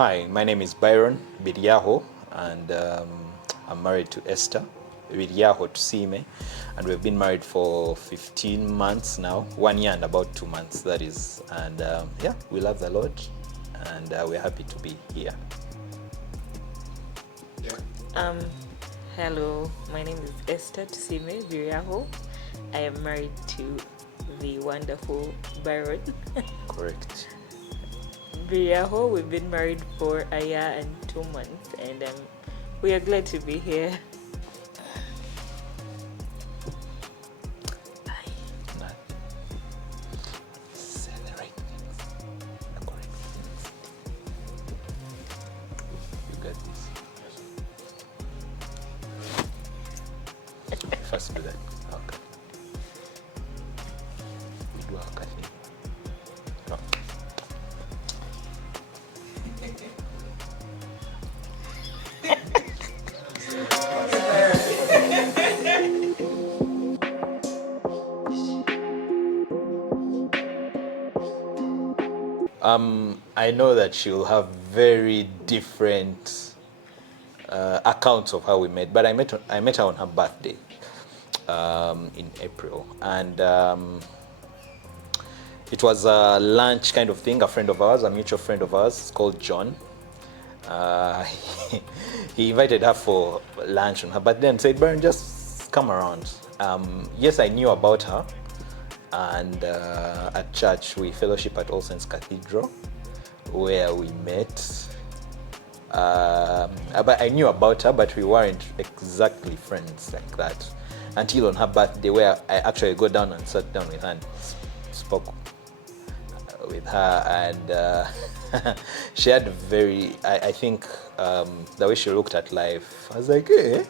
Hi, my name is Byron and I'm married to Esther Biryaho Tusime, and we've been married for 15 months now, 1 year and about 2 months, that is. And yeah, we love the Lord, and we're happy to be here. Hello, my name is Esther Tusime Biryaho. I am married to the wonderful Byron. Correct. Biryaho. We've been married for a year and 2 months, and we are glad to be here. First do that. Okay. We do our thing. No. I know that she'll have very different accounts of how we met, but I met her on her birthday in April, and it was a lunch kind of thing. A friend of ours, a mutual friend of ours called John, he invited her for lunch on her birthday and said, "Byron, just come around." Yes, I knew about her, and at church we fellowship at All Saints Cathedral, where we met. But I knew about her, but we weren't exactly friends like that until on her birthday, where I actually go down and sat down with her and spoke with her, and she had very, I think the way she looked at life, I was like, hey,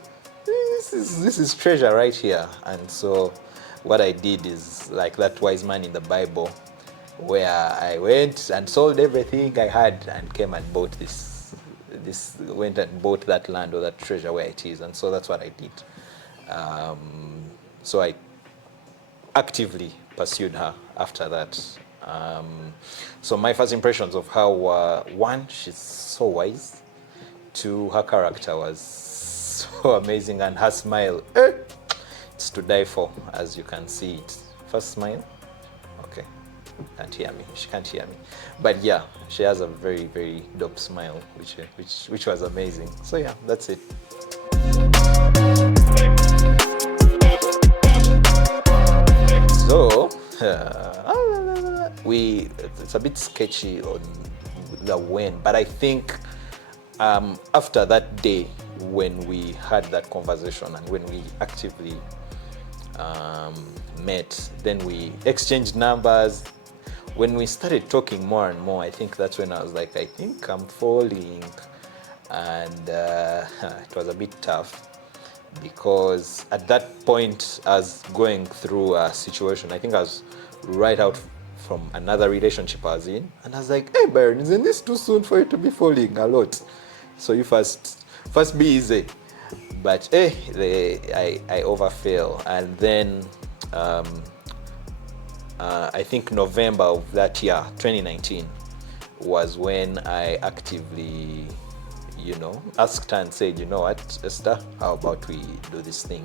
this is treasure right here. And so what I did is like that wise man in the Bible, where I went and sold everything I had and came and bought went and bought that land or that treasure where it is. And so that's what I did. So I actively pursued her after that. So my first impressions of her were, one, she's so wise. Two, her character was so amazing, and her smile, it's to die for, as you can see it. First smile, okay, can't hear me, she can't hear me, but yeah, she has a very, very dope smile, which was amazing. So yeah, that's it. So it's a bit sketchy on the when, but I think after that day, when we had that conversation and when we actively met, then we exchanged numbers. When we started talking more and more, I think that's when I was like, I think I'm falling. And it was a bit tough, because at that point I was going through a situation. I think I was right out from another relationship I was in, and I was like, hey Byron, isn't this too soon for you to be falling a lot? So you first be easy. But I overfell, and then I think November of that year, 2019, was when I actively, asked her and said, you know what, Esther, how about we do this thing?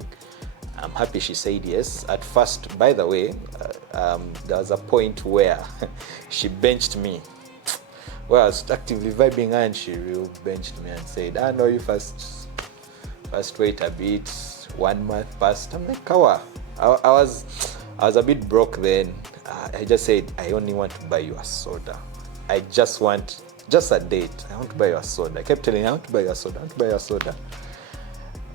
I'm happy she said yes. At first, by the way, there was a point where she benched me. Well, I was actively vibing her, and she real benched me and said, no, you first wait a bit. 1 month passed. I'm like, Kawa. I was a bit broke then. I just said, I only want to buy you a soda. I just want a date. I want to buy you a soda. I kept telling her, I want to buy you a soda. I want to buy you a soda.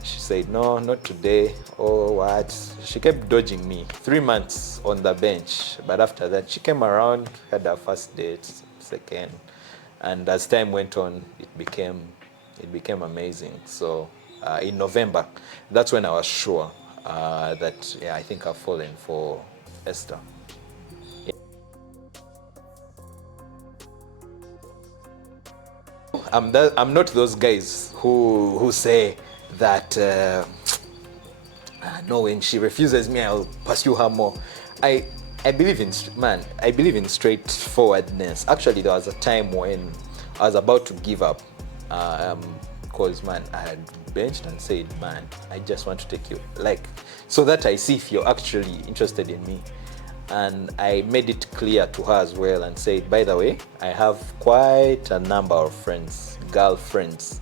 She said, no, not today. Oh, what? She kept dodging me. 3 months on the bench. But after that, she came around, had her first date, second. And as time went on, it became amazing. So in November, that's when I was sure that, yeah, I think I've fallen for Esther. I'm not those guys who say that no, when she refuses me, I'll pursue her more. I believe in straightforwardness. Actually, there was a time when I was about to give up. Because man, I had benched and said, man, I just want to take you, like, so that I see if you're actually interested in me. And I made it clear to her as well and said, by the way, I have quite a number of friends, girlfriends.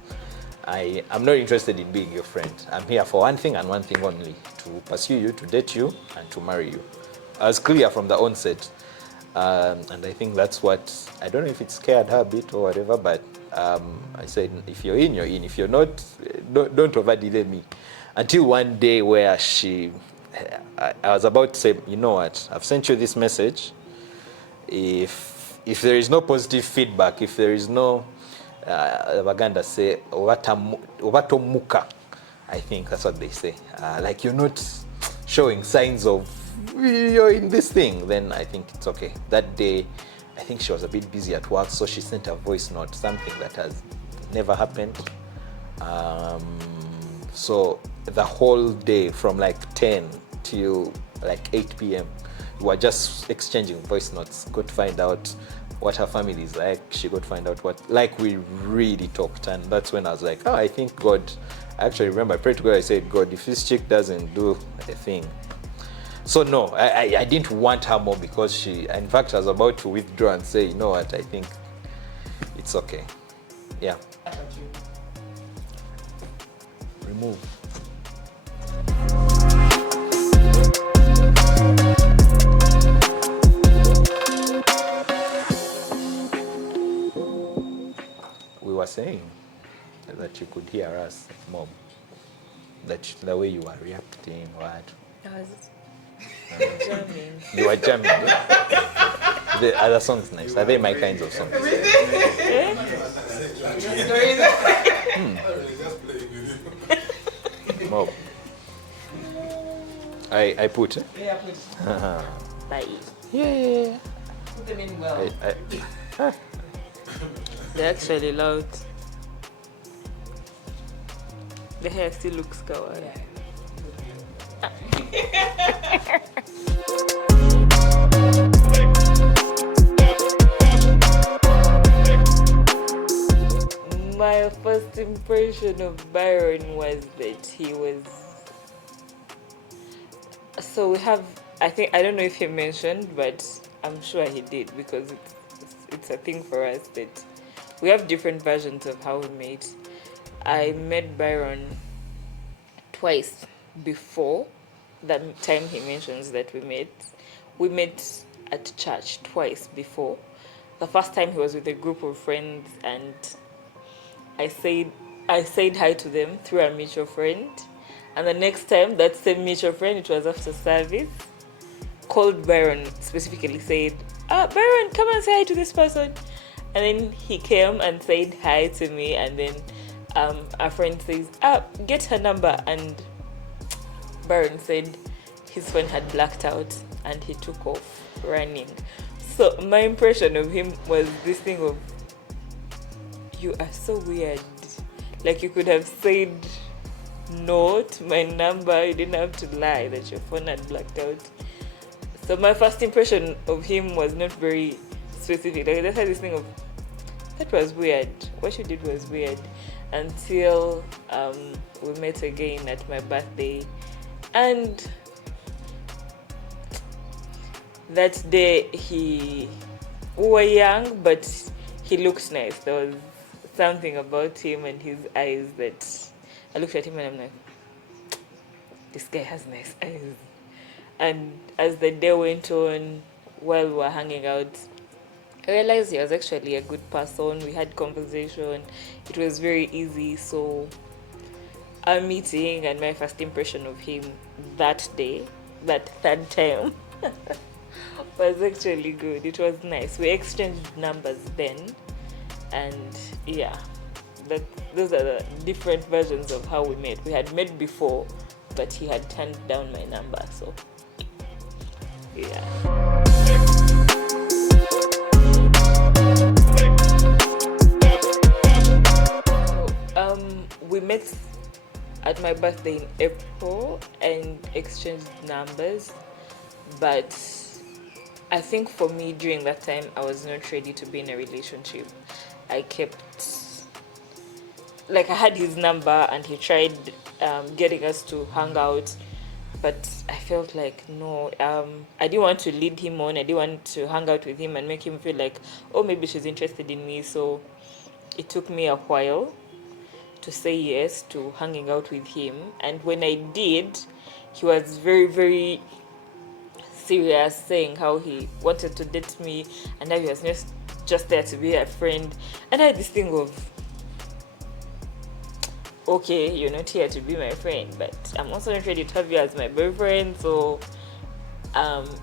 I'm not interested in being your friend. I'm here for one thing and one thing only, to pursue you, to date you, and to marry you. I was clear from the onset. And I think that's what, I don't know if it scared her a bit or whatever, but I said, if you're in, you're in. If you're not, don't over-delay me. Until one day where I was about to say, you know what, I've sent you this message. If there is no positive feedback, if there is no, Baganda say, muka, I think that's what they say. Like you're not showing signs of you're in this thing, then I think it's okay. That day, I think she was a bit busy at work, so she sent a voice note, something that has never happened. So the whole day from like 10 till like 8 p.m. we were just exchanging voice notes. Got to find out what her family is like. She got to find out what, like, we really talked. And that's when I was like, oh, I think God, I actually remember I prayed to God. I said, God, if this chick doesn't do a thing. So no, I didn't want her more, because she, in fact, I was about to withdraw and say, you know what, I think it's okay. Yeah. Remove. We were saying that you could hear us, Mom. That the way you were reacting, what? I was jamming. You were jamming. Yeah? The other songs nice. Are they my kinds of songs? Mom. I put. Yeah, put. Bye. Yeah. Put them in well. They're actually loud. The hair still looks kawaii. Yeah. My first impression of Byron was that he was. So we have, I don't know if he mentioned, but I'm sure he did, because it's a thing for us that we have different versions of how we met. I met Byron twice before the time he mentions that we met. We met at church twice before. The first time he was with a group of friends, and I said hi to them through a mutual friend. And the next time, that same mutual friend, it was after service, called Byron, specifically said, Byron, come and say hi to this person. And then he came and said hi to me, and then a friend says, get her number. And Byron said his phone had blacked out and he took off running. So my impression of him was this thing of, you are so weird. Like, you could have said no to my number. You didn't have to lie that your phone had blacked out. So my first impression of him was not very specific. Like, I just had this thing of, that was weird. What you did was weird. Until we met again at my birthday. And that day we were young, but he looked nice. There was something about him and his eyes that I looked at him and I'm like, this guy has nice eyes. And as the day went on, while we were hanging out, I realized he was actually a good person. We had conversation. It was very easy. So our meeting and my first impression of him that day, that third time, was actually good. It was nice. We exchanged numbers then. And yeah, those are the different versions of how we met. We had met before, but he had turned down my number. So yeah. We met at my birthday in April and exchanged numbers, but I think for me during that time I was not ready to be in a relationship. I kept, like, I had his number and he tried getting us to hang out, but I felt like no, I didn't want to lead him on. I didn't want to hang out with him and make him feel like, oh, maybe she's interested in me. So it took me a while to say yes to hanging out with him, and when I did, he was very, very serious, saying how he wanted to date me and how he was just there to be a friend. And I had this thing of, okay, you're not here to be my friend, but I'm also not ready to have you as my boyfriend. So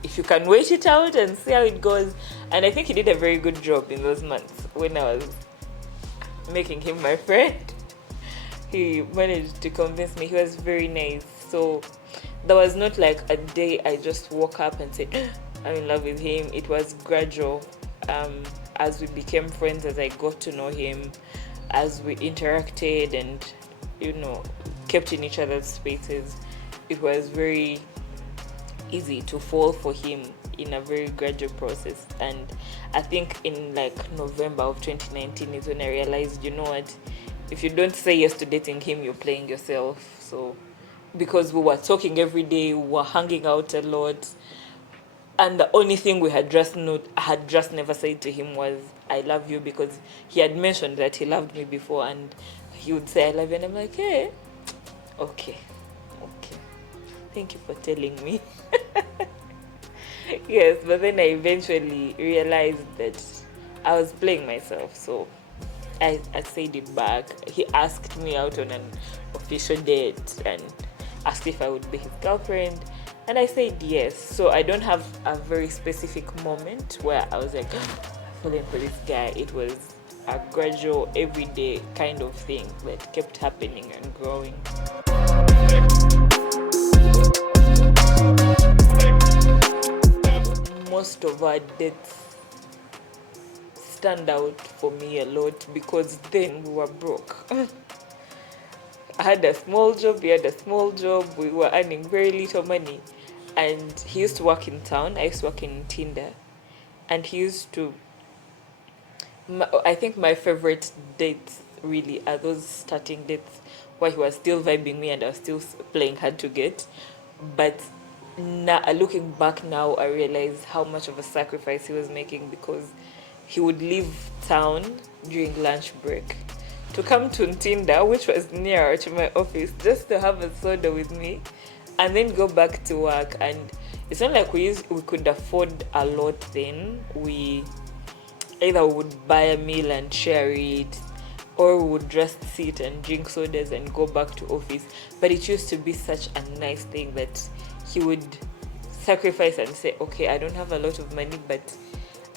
if you can wait it out and see how it goes. And I think he did a very good job in those months when I was making him my friend. He managed to convince me. He was very nice. So there was not like a day I just woke up and said, I'm in love with him. It was gradual. As we became friends, as I got to know him, as we interacted and, kept in each other's spaces, it was very easy to fall for him in a very gradual process. And I think in like November of 2019 is when I realized, you know what, if you don't say yes to dating him, you're playing yourself. So because we were talking every day, we were hanging out a lot, and the only thing we had just never said to him was I love you, because he had mentioned that he loved me before, and he would say I love you, and I'm like, hey, okay, thank you for telling me. Yes, but then I eventually realized that I was playing myself, so I said it back. He asked me out on an official date and asked if I would be his girlfriend, and I said yes. So I don't have a very specific moment where I was like, falling for this guy. It was a gradual, everyday kind of thing that kept happening and growing. Most of our dates stand out for me a lot because then we were broke. I had a small job, he had a small job, we were earning very little money. And he used to work in town, I used to work in Tinder. And he used to, I think my favorite dates really are those starting dates where he was still vibing me and I was still playing hard to get. But now, looking back now, I realize how much of a sacrifice he was making, because he would leave town during lunch break to come to Ntinda, which was nearer to my office, just to have a soda with me and then go back to work. And it's not like we could afford a lot then. We either would buy a meal and share it, or we would just sit and drink sodas and go back to office. But it used to be such a nice thing that he would sacrifice and say, okay, I don't have a lot of money, but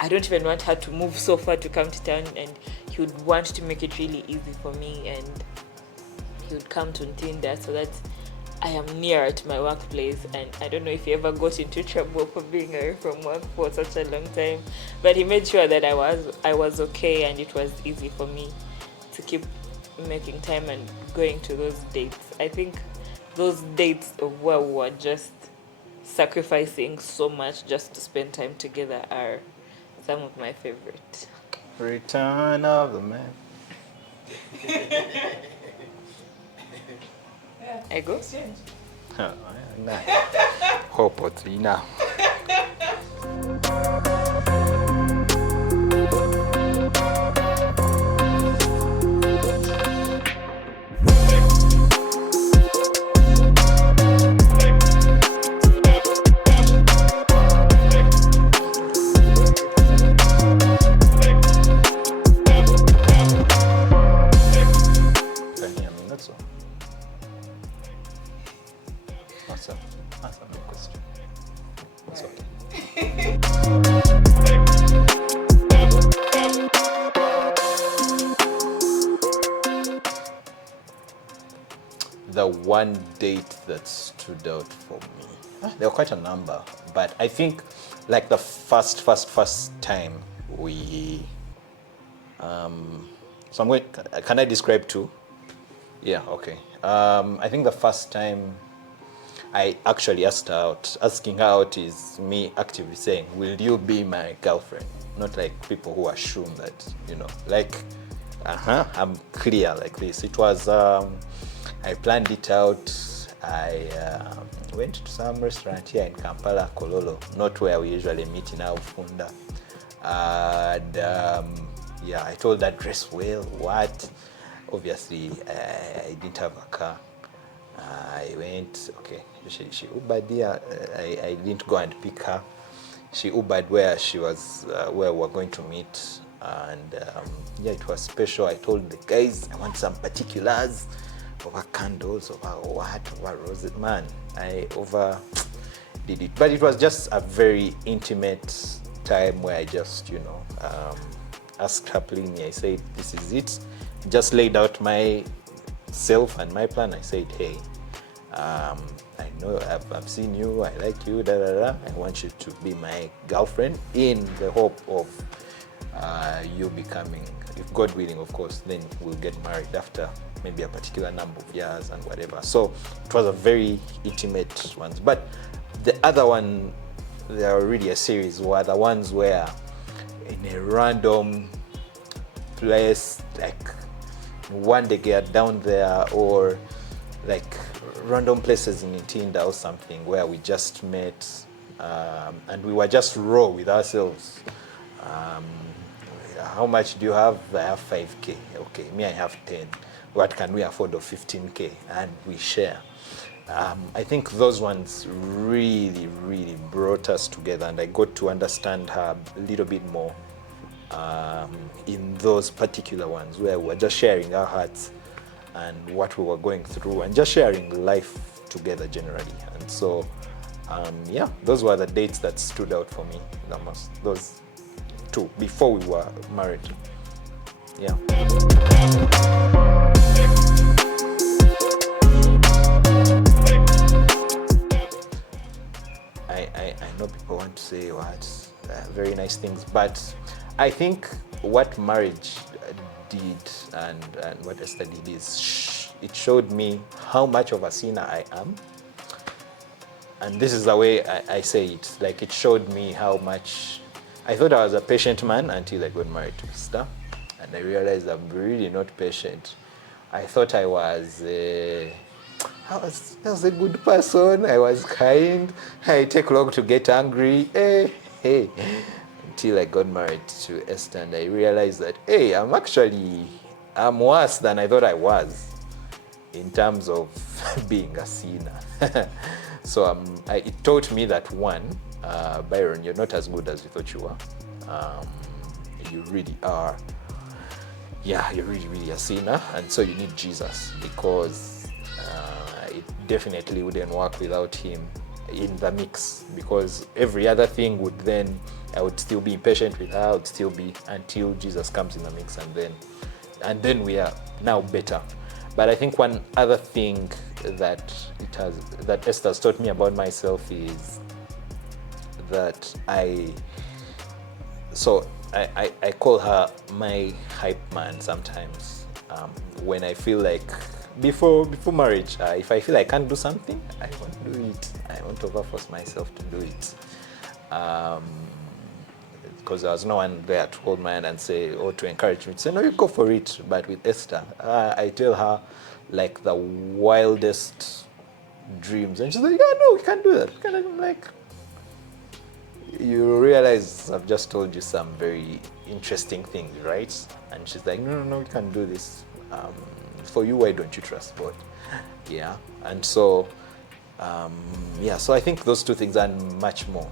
I don't even want her to move so far to come to town, and he would want to make it really easy for me, and he would come to Ntinda so that I am near to my workplace. And I don't know if he ever got into trouble for being away from work for such a long time, but he made sure that I was okay, and it was easy for me to keep making time and going to those dates. I think those dates of where we were just sacrificing so much just to spend time together are some of my favorite. Return of the man. I go? Hope or three now. Answer my question. It's okay. The one date that stood out for me, there were quite a number, but I think like the first time we, so I'm going, can I describe two? Yeah, okay. I think the first time I actually asked her out, asking her out is me actively saying, will you be my girlfriend? not like people who assume that, like, I'm clear like this. It was, I planned it out. I went to some restaurant here in Kampala, Kololo, not where we usually meet in Aufunda. And yeah, I told that dress well, what? Obviously, I didn't have a car. I went, okay, she Ubered here. I didn't go and pick her. She Ubered where she was, where we were going to meet. And yeah, it was special. I told the guys I want some particulars over candles, over what, over roses. Man, I over did it. But it was just a very intimate time where I just, asked her plainly. I said, this is it. Just laid out myself and my plan. I said, hey, I know I've seen you, I like you, da da da. I want you to be my girlfriend in the hope of you becoming, if God willing, of course, then we'll get married after maybe a particular number of years and whatever. So it was a very intimate ones. But the other one, there are really a series, were the ones where in a random place, like one day get down there, or like random places in Ntinda or something where we just met, and we were just raw with ourselves. How much do you have? I have 5K. Okay, me, I have 10. What can we afford of 15K? And we share. I think those ones really, really brought us together, and I got to understand her a little bit more in those particular ones where we were just sharing our hearts and what we were going through and just sharing life together generally. And so, yeah, those were the dates that stood out for me the most. Those two, before we were married. Yeah. I know people want to say what very nice things, but I think what marriage did and what Esther did is it showed me how much of a sinner I am. And this is the way I say it. Like, it showed me how much I thought I was a patient man until I got married to Esther, and I realized I'm really not patient. I thought I was a good person. I was kind. I take long to get angry. Hey. Until I got married to Esther, and I realized that, hey, I'm worse than I thought I was in terms of being a sinner. So it taught me that, one, Byron, you're not as good as you thought you were. You really are. Yeah, you're really, really a sinner, and so you need Jesus, because it definitely wouldn't work without him in the mix, because every other thing would then, I would still be impatient with her, I would still be, until Jesus comes in the mix, and then we are now better. But I think one other thing that Esther's taught me about myself is that I call her my hype man sometimes. When I feel like, before marriage, if I feel I can't do something, I won't do it. I won't overforce myself to do it. Because there was no one there to hold my hand and say, or to encourage me to say, no, you go for it. But with Esther, I tell her like the wildest dreams, and she's like, yeah, no, we can't do that. I'm like, you realize I've just told you some very interesting things, right? And she's like, no, we can't do this. For you, why don't you trust God? Yeah. And so, so I think those two things and much more.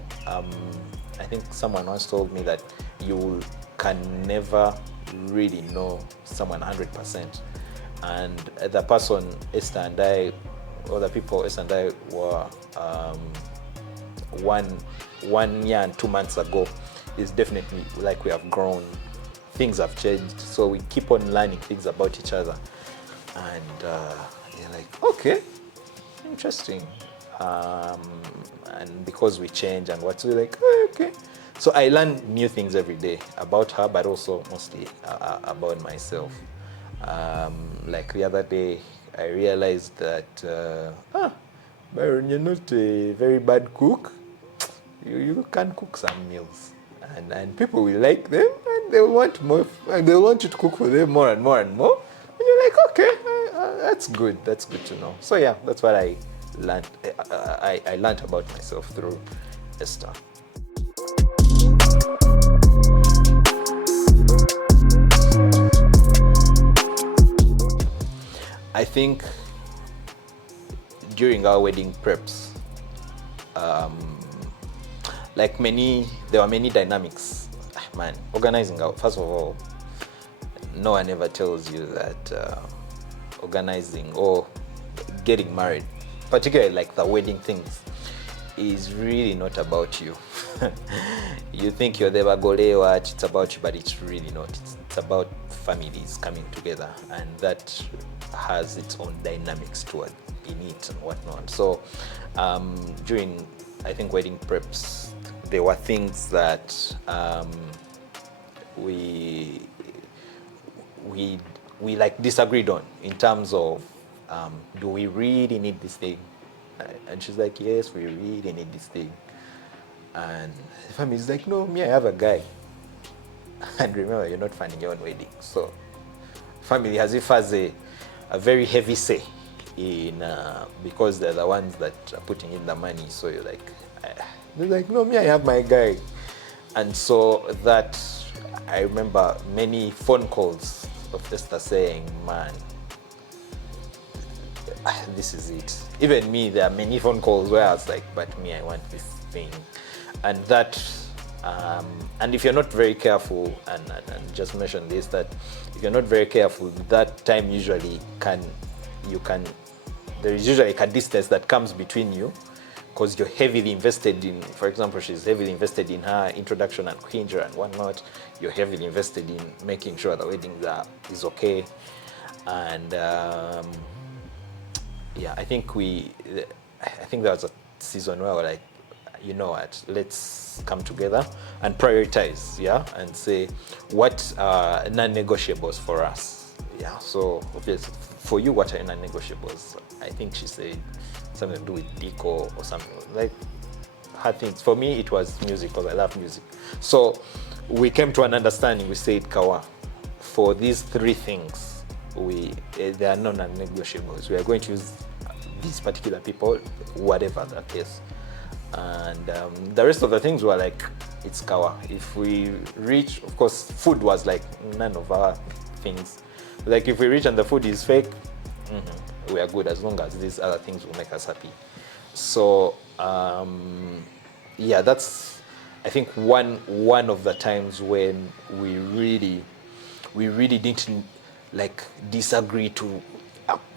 I think someone once told me that you can never really know someone 100%. And the person Esther and I, or the people Esther and I were 1 year and 2 months ago, is definitely like we have grown. Things have changed, so we keep on learning things about each other. And you're like, okay, interesting. And because we change and what's, we're like, oh, okay. So I learn new things every day about her, but also mostly about myself. Like the other day, I realized that, Byron, you're not a very bad cook. You can cook some meals. and people will like them, and they'll want more, and they'll want you to cook for them more and more and more. And you're like, okay, that's good. That's good to know. So yeah, that's what I learned. I learned about myself through Esther. I think during our wedding preps, there were many dynamics. Man, organizing out, first of all, no one ever tells you that organizing or getting married, particularly like the wedding things, is really not about you. You think you're the bagole, what it's about you, but it's really not. It's about families coming together, and that has its own dynamics to it in it and whatnot. So during, I think, wedding preps, there were things that we like disagreed on in terms of do we really need this thing? And she's like, yes, we really need this thing. And the family's like, no, me, I have a guy. And remember, you're not funding your own wedding. So family has a very heavy say in because they're the ones that are putting in the money. So you're like, they're like, no, me, I have my guy. And so that, I remember many phone calls of Esther saying, man, this is it. Even me, there are many phone calls where I was like, but me, I want this thing. And that, and if you're not very careful, and just mention this, that if you're not very careful, that time usually there is usually like a distance that comes between you, because you're heavily invested in, for example, she's heavily invested in her introduction and hinge and whatnot. You're heavily invested in making sure the wedding is okay. And yeah, I think there was a season where we're like, you know what, let's come together and prioritize, yeah, and say what are non-negotiables for us. Yeah, so obviously for you, what are non-negotiables? I think she said something to do with decor or something like her things. For me, it was music, because I love music. So we came to an understanding. We said, Kawa, for these three things, they are non-negotiables. We are going to use these particular people, whatever the case. And the rest of the things were like, it's Kawa. If we reach, of course, food was like none of our things. Like if we reach and the food is fake, we are good, as long as these other things will make us happy. So yeah, that's, I think, one of the times when we really didn't like disagree to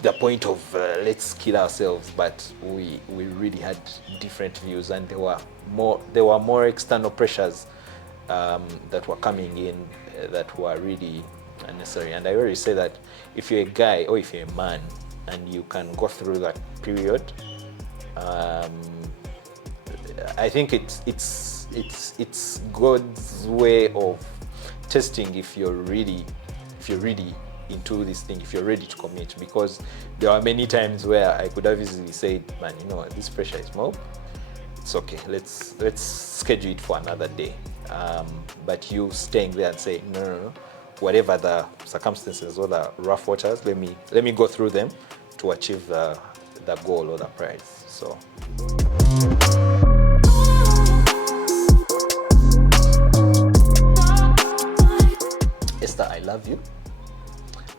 the point of let's kill ourselves, but we really had different views, and there were more external pressures that were coming in that were really unnecessary. And I already say that if you're a guy or if you're a man and you can go through that period, I think it's God's way of testing if you're really into this thing, if you're ready to commit. Because there are many times where I could have easily said, man, you know, this pressure is more, it's okay, let's schedule it for another day. But you staying there and saying, no, whatever the circumstances or the rough waters, let me go through them to achieve the goal or the prize. So Esther, I love you.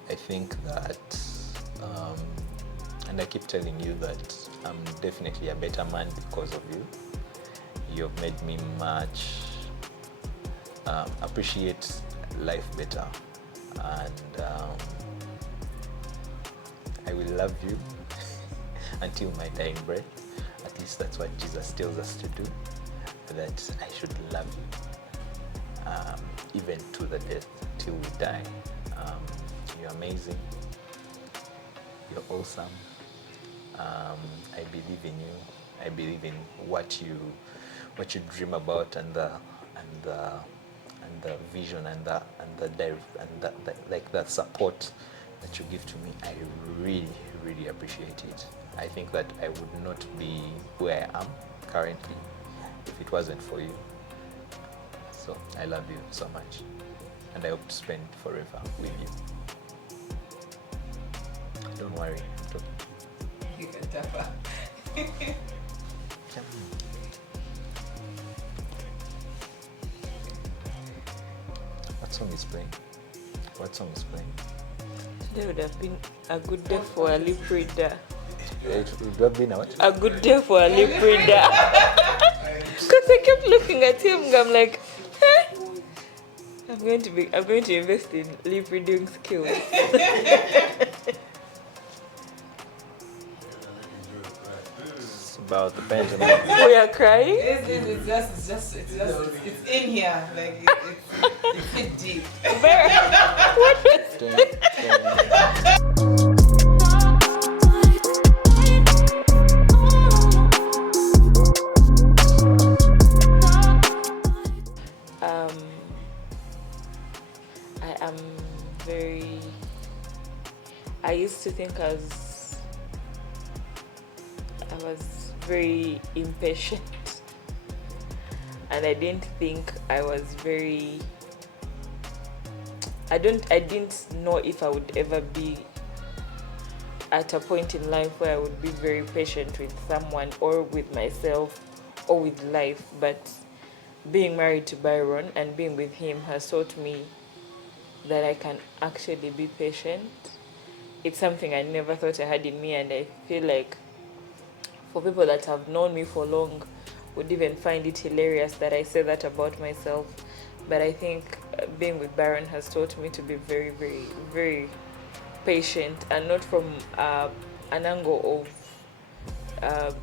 I think that, and I keep telling you that I'm definitely a better man because of you. You've made me much appreciate life better, and I will love you until my dying breath. At least that's what Jesus tells us to do, that I should love you even to the death, till we die. You're amazing. You're awesome. I believe in you. I believe in what you dream about, and the vision and the like that support that you give to me. I really appreciate it. I think that I would not be where I am currently if it wasn't for you. So I love you so much, and I hope to spend forever with you. Don't worry, I'm talking. You can tap her. What song is playing? What song is playing? Today would have been a good day for a lip reader. It would have been a what? A good day for a lip reader. Because I kept looking at him, I'm like, eh? I'm going to invest in lip reading skills. It's about the pendulum. We are crying. It's in here. Like it's in deep. What was I used to think I was very impatient, and I didn't think I was very. I didn't know if I would ever be at a point in life where I would be very patient with someone or with myself or with life. But being married to Byron and being with him has taught me that I can actually be patient. It's something I never thought I had in me, and I feel like for people that have known me for long would even find it hilarious that I say that about myself. But I think being with Byron has taught me to be very, very, very patient, and not from an angle of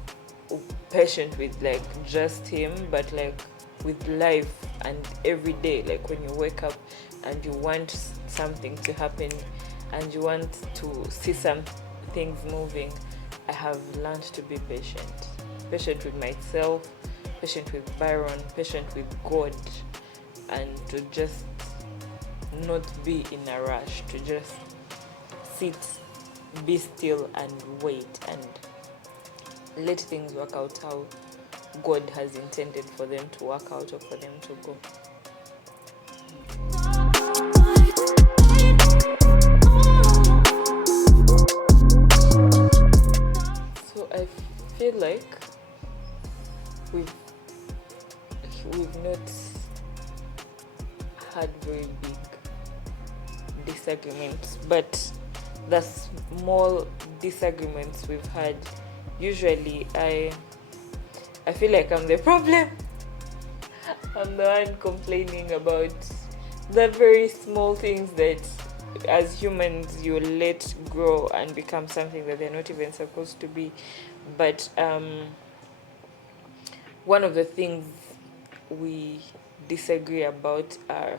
patient with like just him, but like with life and every day. Like when you wake up and you want something to happen and you want to see some things moving, I have learned to be patient. Patient with myself, patient with Byron, patient with God, and to just not be in a rush, to just sit, be still and wait and let things work out how God has intended for them to work out or for them to go. So I feel like we've not had very big disagreements, but the small disagreements we've had, usually I feel like I'm the problem. I'm the one complaining about the very small things that as humans you let grow and become something that they're not even supposed to be. But one of the things we disagree about are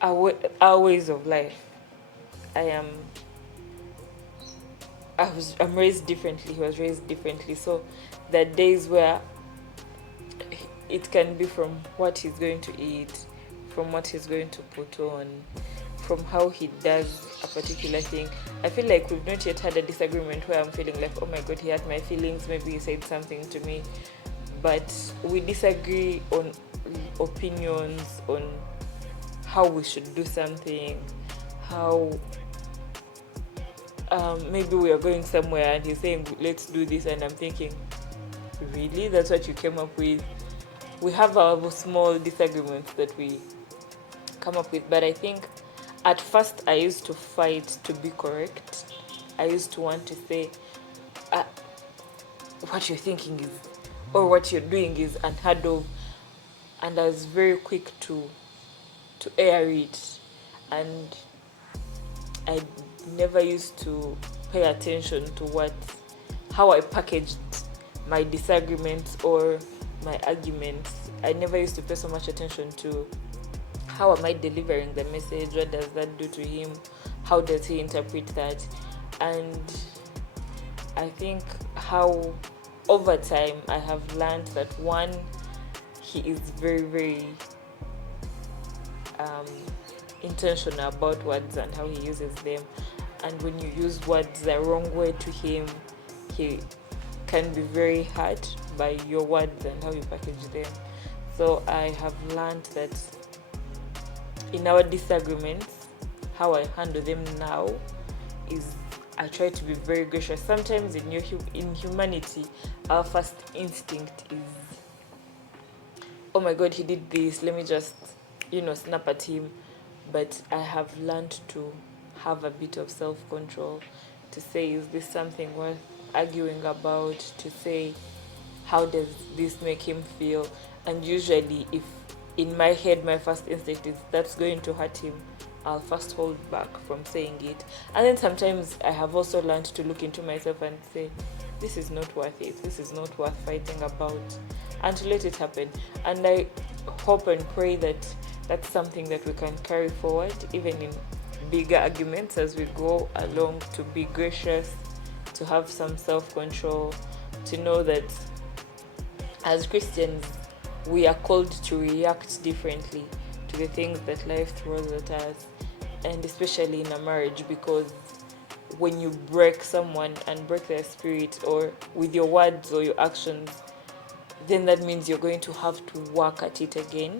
our ways of life. I'm raised differently. He was raised differently. So there are days where it can be from what he's going to eat, from what he's going to put on, from how he does a particular thing. I feel like we've not yet had a disagreement where I'm feeling like, oh my God, he hurt my feelings. Maybe he said something to me. But we disagree on opinions, on how we should do something, how maybe we are going somewhere and he's saying, let's do this, and I'm thinking, really? That's what you came up with? We have our small disagreements that we come up with, but I think at first I used to fight to be correct. I used to want to say, what you're thinking is, or what you're doing is unheard of, and I was very quick to air it, and I never used to pay attention to how I packaged my disagreements or my arguments. I never used to pay so much attention to how am I delivering the message, what does that do to him, how does he interpret that. And I think how over time I have learned that one, he is very, very intentional about words and how he uses them, and when you use words the wrong way to him, he can be very hurt by your words and how you package them. So I have learned that in our disagreements, how I handle them now is I try to be very gracious. Sometimes in humanity, our first instinct is, oh my god, he did this, let me just snap at him. But I have learned to have a bit of self-control, to say, is this something worth arguing about, to say, how does this make him feel? And usually, if in my head my first instinct is that's going to hurt him, I'll first hold back from saying it. And then sometimes I have also learned to look into myself and say, this is not worth it, this is not worth fighting about, and to let it happen. And I hope and pray that that's something that we can carry forward, even in bigger arguments as we go along, to be gracious, to have some self-control, to know that as Christians, we are called to react differently to the things that life throws at us, and especially in a marriage, because when you break someone and break their spirit, or with your words or your actions, then that means you're going to have to work at it again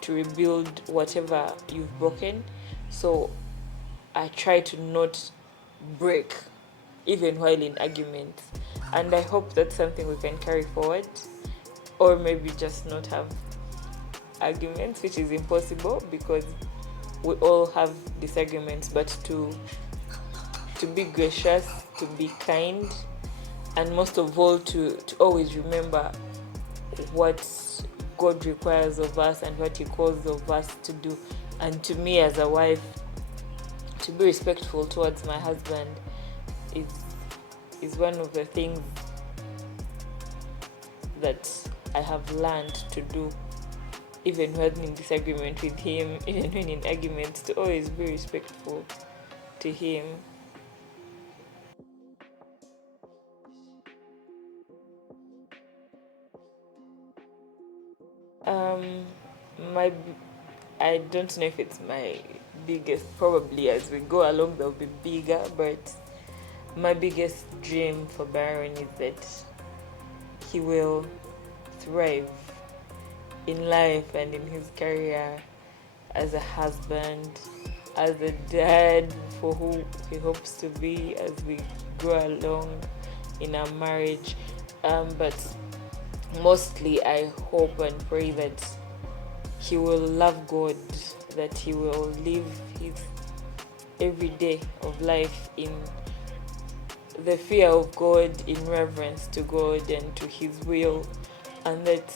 to rebuild whatever you've broken. So I try to not break even while in arguments, and I hope that's something we can carry forward, or maybe just not have arguments, which is impossible because we all have disagreements, but to be gracious, to be kind, and most of all to always remember what God requires of us and what He calls of us to do. And to me as a wife, to be respectful towards my husband is one of the things that I have learned to do, even when in disagreement with him, even when in arguments, to always be respectful to him. My I don't know if it's my biggest, probably as we go along they'll be bigger, but my biggest dream for Byron is that he will thrive in life and in his career, as a husband, as a dad for who he hopes to be as we grow along in our marriage. But mostly I hope and pray that he will love God, that he will live his every day of life in the fear of God, in reverence to God and to his will, and that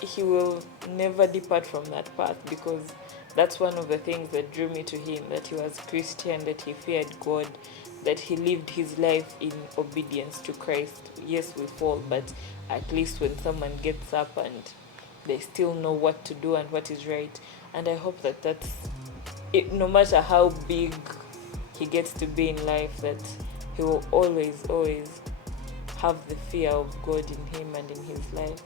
he will never depart from that path, because that's one of the things that drew me to him, that he was Christian, that he feared God, that he lived his life in obedience to Christ. Yes, we fall, but at least when someone gets up and they still know what to do and what is right. And I hope that that's it, no matter how big he gets to be in life, that he will always have the fear of God in him and in his life.